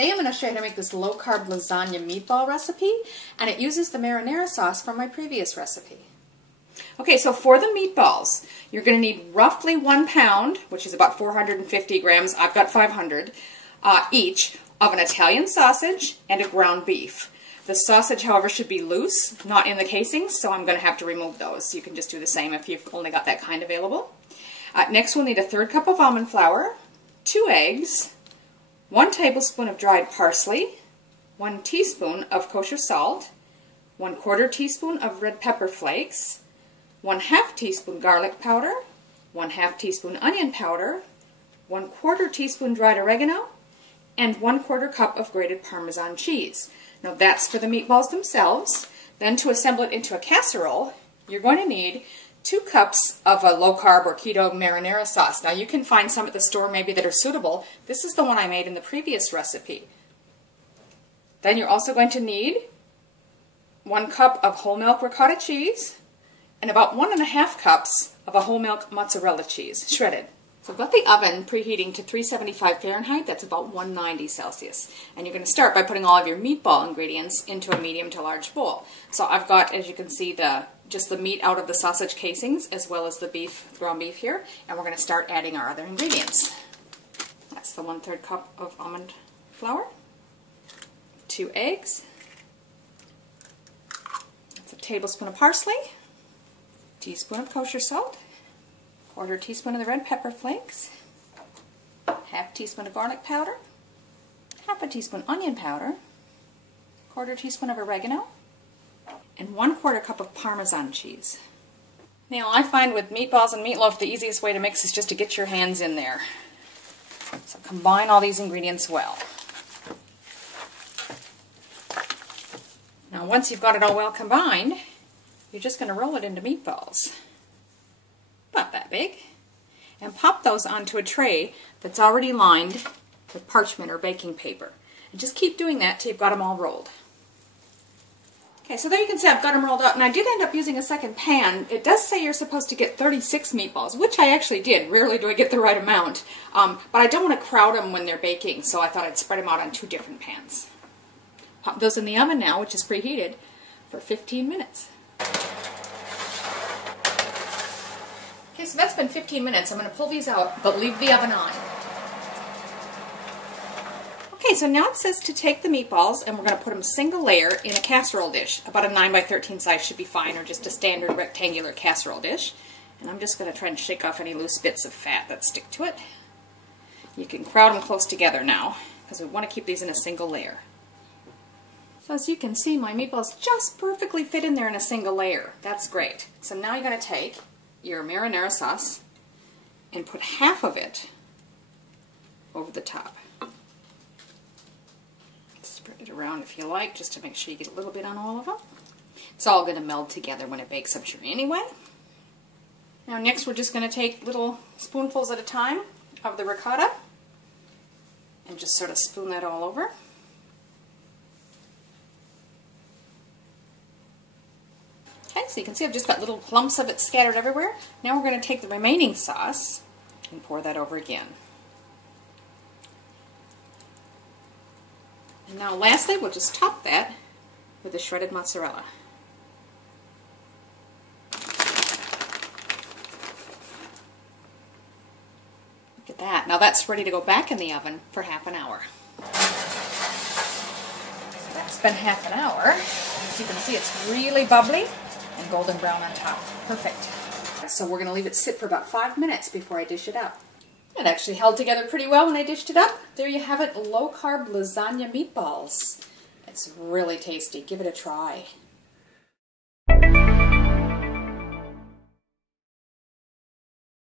Today I'm going to show you how to make this low-carb lasagna meatball recipe, and it uses the marinara sauce from my previous recipe. Okay, so for the meatballs, you're going to need roughly 1 pound, which is about 450 grams, I've got 500, each, of an Italian sausage and a ground beef. The sausage, however, should be loose, not in the casings, so I'm going to have to remove those. You can just do the same if you've only got that kind available. Next, we'll need a 1/3 cup of almond flour, 2 eggs, 1 tablespoon of dried parsley, 1 teaspoon of kosher salt, 1/4 teaspoon of red pepper flakes, 1/2 teaspoon garlic powder, 1/2 teaspoon onion powder, 1/4 teaspoon dried oregano, and 1/4 cup of grated Parmesan cheese. Now that's for the meatballs themselves. Then to assemble it into a casserole, you're going to need 2 cups of a low-carb or keto marinara sauce. Now you can find some at the store maybe that are suitable. This is the one I made in the previous recipe. Then you're also going to need 1 cup of whole milk ricotta cheese and about 1.5 cups of a whole milk mozzarella cheese, shredded. So I've got the oven preheating to 375 Fahrenheit, that's about 190 Celsius. And you're going to start by putting all of your meatball ingredients into a medium to large bowl. So I've got, as you can see, just the meat out of the sausage casings as well as the beef, ground beef here. And we're going to start adding our other ingredients. That's the 1/3 cup of almond flour, 2 eggs, that's a tablespoon of parsley, teaspoon of kosher salt, 1/4 teaspoon of the red pepper flakes, 1/2 teaspoon of garlic powder, 1/2 teaspoon onion powder, 1/4 teaspoon of oregano, and 1/4 cup of Parmesan cheese. Now I find with meatballs and meatloaf the easiest way to mix is just to get your hands in there. So combine all these ingredients well. Now once you've got it all well combined, you're just going to roll it into meatballs. About that big, and pop those onto a tray that's already lined with parchment or baking paper. And just keep doing that till you've got them all rolled. Okay, so there you can see I've got them rolled up, and I did end up using a second pan. It does say you're supposed to get 36 meatballs, which I actually did. Rarely do I get the right amount, but I don't want to crowd them when they're baking, so I thought I'd spread them out on 2 different pans. Pop those in the oven now, which is preheated, for 15 minutes. Okay, so that's been 15 minutes. I'm going to pull these out, but leave the oven on. Okay, so now it says to take the meatballs, and we're going to put them single layer in a casserole dish. About a 9 by 13 size should be fine, or just a standard rectangular casserole dish. And I'm just going to try and shake off any loose bits of fat that stick to it. You can crowd them close together now, because we want to keep these in a single layer. So as you can see, my meatballs just perfectly fit in there in a single layer. That's great. So now you're going to take your marinara sauce and put half of it over the top. Spread it around if you like, just to make sure you get a little bit on all of them. It's all going to meld together when it bakes, I'm sure, anyway. Now next we're just going to take little spoonfuls at a time of the ricotta and just sort of spoon that all over. Okay, so you can see I've just got little clumps of it scattered everywhere. Now we're going to take the remaining sauce and pour that over again. And now lastly, we'll just top that with the shredded mozzarella. Look at that. Now that's ready to go back in the oven for half an hour. So that's been half an hour. As you can see, it's really bubbly and golden brown on top. Perfect. So we're going to leave it sit for about 5 minutes before I dish it up. It actually held together pretty well when I dished it up. There you have it, low-carb lasagna meatballs. It's really tasty. Give it a try.